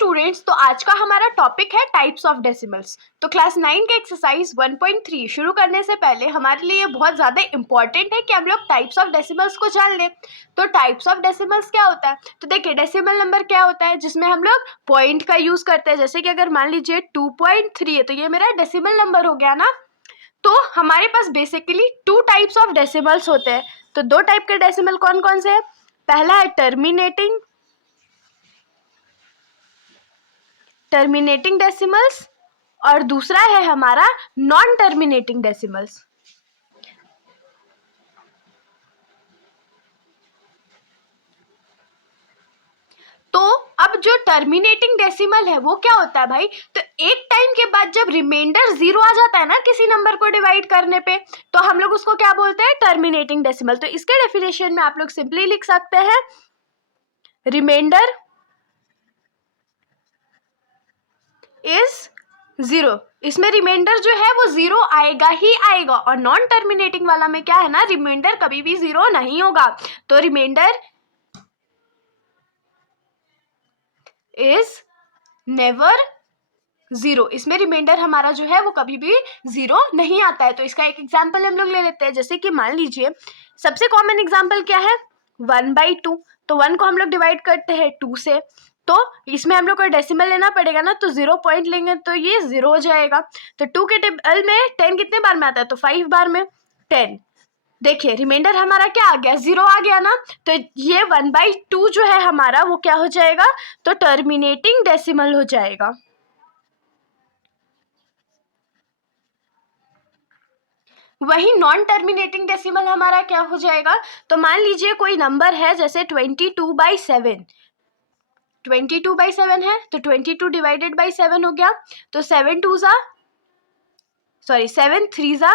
Students, तो आज का हमारा टॉपिक है टाइप्स ऑफ डेसिमल्स। तो क्लास 9 के एक्सरसाइज 1.3 शुरू करने से पहले हमारे लिए बहुत ज़्यादा इंपॉर्टेंट है कि हम लोग टाइप्स ऑफ डेसिमल्स को जान लें। तो टाइप्स ऑफ डेसिमल्स क्या होता है? तो देखिए, डेसिमल नंबर क्या होता है जिसमें हम लोग पॉइंट का यूज़ करते हैं। जैसे कि अगर मान लीजिए 2.3 है तो ये मेरा डेसिमल नंबर हो गया ना। तो हमारे पास बेसिकली 2 टाइप्स ऑफ डेसिमल्स होते हैं। तो 2 टाइप के डेसिमल कौन कौन से हैं? पहला है टर्मिनेटिंग डेसिमल्स और दूसरा है हमारा नॉन टर्मिनेटिंग डेसिमल्स। तो अब जो टर्मिनेटिंग डेसिमल है वो क्या होता है भाई? तो एक टाइम के बाद जब रिमाइंडर 0 आ जाता है ना किसी नंबर को डिवाइड करने पे, तो हम लोग उसको क्या बोलते हैं? Terminating decimal. तो इसके डेफिनेशन में आप लोग सिंपली लिख सकते हैं रिमाइंडर इज 0। इसमें रिमाइंडर जो है वो 0 आएगा ही आएगा। और नॉन टर्मिनेटिंग वाला में क्या है ना, रिमाइंडर कभी भी 0 नहीं होगा। तो रिमाइंडर इज नेवर 0। इसमें रिमाइंडर हमारा जो है वो कभी भी 0 नहीं आता है। तो इसका एक एग्जाम्पल हम लोग ले लेते हैं। जैसे कि मान लीजिए सबसे कॉमन एग्जाम्पल क्या है? 1/2। तो 1 को हम लोग डिवाइड करते हैं 2 से, तो इसमें हम लोग को डेसिमल लेना पड़ेगा ना, तो 0 पॉइंट लेंगे तो ये 0 हो जाएगा। तो 2 के टेबल में 10 कितने बार में आता है? तो 5 बार में 10। देखिए रिमाइंडर हमारा क्या आ गया? 0 आ गया ना। तो ये 1/2 जो है हमारा वो क्या हो जाएगा? तो टर्मिनेटिंग डेसिमल हो जाएगा। वही नॉन टर्मिनेटिंग डेसिमल हमारा क्या हो जाएगा? तो मान लीजिए कोई नंबर है जैसे 22/7। 22/7 है तो 22 डिवाइडेड बाई 7 हो गया। तो 7 3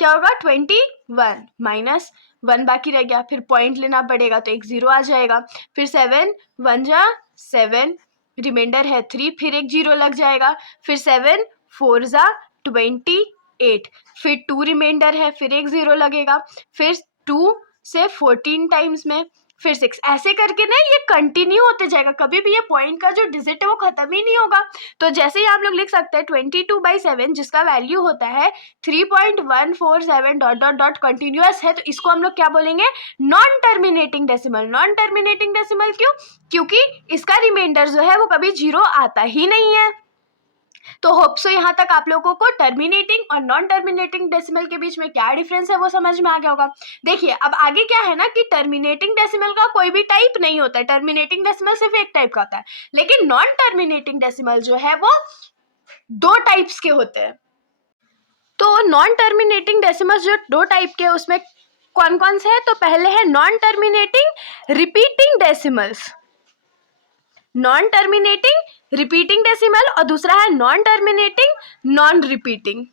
क्या होगा? 21 माइनस 1 बाकी रह गया। फिर पॉइंट लेना पड़ेगा तो एक 0 आ जाएगा। फिर 7 1 7, रिमाइंडर है 3, फिर एक 0 लग जाएगा। फिर 7 4 28, फिर 2 रिमाइंडर है, फिर एक 0 लगेगा। फिर 2 से 14 टाइम्स में, फिर 6, ऐसे करके ना ये कंटिन्यू होते जाएगा। कभी भी ये पॉइंट का जो डिजिट है वो खत्म ही नहीं होगा। तो जैसे ही आप लोग लिख सकते हैं 22/7 जिसका वैल्यू होता है 3.147 डॉट डॉट डॉट कंटिन्यूअस है, तो इसको हम लोग क्या बोलेंगे? Non terminating decimal. Non terminating decimal क्यों? क्योंकि इसका रिमाइंडर जो है वो कभी 0 आता ही नहीं है। तो होप सो यहाँ तक आप लोगों को टर्मिनेटिंग और नॉन टर्मिनेटिंग डेसिमल के बीच में क्या डिफरेंस है वो समझ में आ गया होगा। देखिए अब आगे क्या है ना कि टर्मिनेटिंग डेसिमल का कोई भी टाइप नहीं होता है। टर्मिनेटिंग डेसिमल सिर्फ एक टाइप का होता है, लेकिन नॉन टर्मिनेटिंग डेसिमल जो है वो 2 टाइप्स के होते हैं। तो नॉन टर्मिनेटिंग डेसिमल जो 2 टाइप के उसमें कौन कौन से है? तो पहले है non terminating repeating decimals, non terminating repeating decimal, और दूसरा है नॉन टर्मिनेटिंग नॉन रिपीटिंग।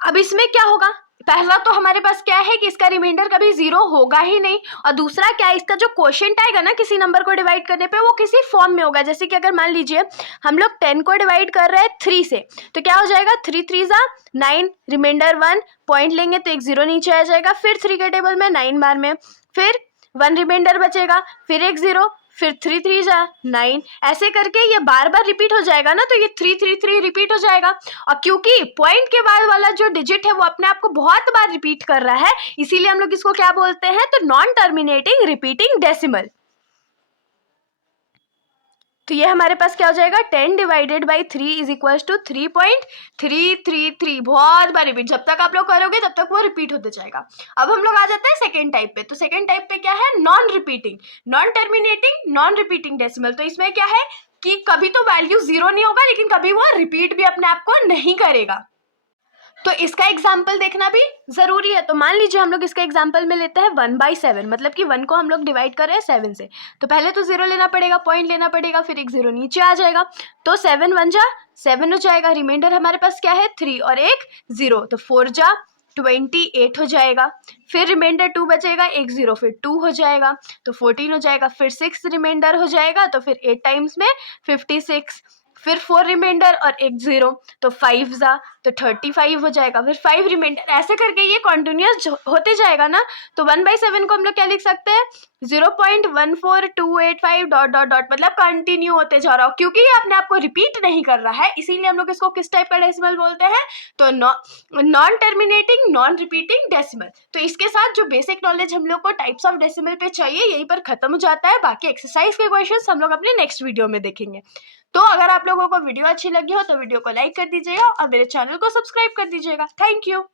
अब इसमें क्या होगा? पहला तो हमारे पास क्या है कि इसका रिमाइंडर कभी 0 होगा ही नहीं, और दूसरा क्या है, इसका जो क्वोशिएंट आएगा ना किसी नंबर को डिवाइड करने पे वो किसी फॉर्म में होगा। जैसे कि अगर मान लीजिए हम लोग 10 को डिवाइड कर रहे हैं 3 से, तो क्या हो जाएगा? 3 3 9, रिमाइंडर 1, पॉइंट लेंगे तो एक 0 नीचे आ जाएगा। फिर 3 के टेबल में 9 बार में, फिर 1 रिमाइंडर बचेगा, फिर एक 0, फिर 3 3 9, ऐसे करके ये बार बार रिपीट हो जाएगा ना। तो ये 3 3 3 रिपीट हो जाएगा। और क्योंकि पॉइंट के बाद वाला जो डिजिट है वो अपने आप को बहुत बार रिपीट कर रहा है, इसीलिए हम लोग इसको क्या बोलते हैं? तो नॉन टर्मिनेटिंग रिपीटिंग डेसिमल। तो ये हमारे पास क्या हो जाएगा? 10 divided by 3 is equal to 3.333। बहुत बार रिपीट, जब तक आप लोग करोगे तब तक वो रिपीट होते जाएगा। अब हम लोग आ जाते हैं सेकेंड टाइप पे। तो सेकेंड टाइप पे क्या है? Non repeating, non terminating non repeating decimal. तो इसमें क्या है कि कभी तो वैल्यू 0 नहीं होगा, लेकिन कभी वो रिपीट भी अपने आप को नहीं करेगा। तो इसका एग्जाम्पल देखना भी जरूरी है। तो मान लीजिए हम लोग इसका एग्जाम्पल में लेते हैं 1/7, मतलब कि 1 को हम लोग डिवाइड कर रहे हैं 7 से। तो पहले तो 0 लेना पड़ेगा, पॉइंट लेना पड़ेगा, फिर एक 0 नीचे आ जाएगा। तो 7 1 7 हो जाएगा। रिमाइंडर हमारे पास क्या है? 3 और एक 0, तो 4 28 हो जाएगा। फिर रिमाइंडर 2 बचेगा, एक 0, फिर 2 हो जाएगा तो 14 हो जाएगा। फिर 6 रिमाइंडर हो जाएगा, तो फिर 8 टाइम्स में 56, फिर 4 रिमाइंडर और एक 0, तो 5 जा तो 35 हो जाएगा, फिर 5 रिमाइंडर, ऐसे करके ये कॉन्टिन्यूस होते जाएगा ना। तो 1/7 को हम लोग क्या लिख सकते हैं, 0.14285 डॉट डॉट डॉट, मतलब कंटिन्यू होते जा रहा हो, क्योंकि ये अपने आप को रिपीट नहीं कर रहा है, इसीलिए हम लोग इसको किस टाइप का डेसिमल बोलते हैं, तो non terminating non repeating decimal. तो इसके साथ जो बेसिक नॉलेज हम लोग को टाइप्स ऑफ डेसिमल पे चाहिए यहीं पर खत्म हो जाता है। बाकी एक्सरसाइज के क्वेश्चंस हम लोग अपने नेक्स्ट वीडियो में देखेंगे। तो अगर आप लोगों को वीडियो अच्छी लगी हो तो वीडियो को लाइक कर दीजिएगा और मेरे चैनल को सब्सक्राइब कर दीजिएगा। Thank you.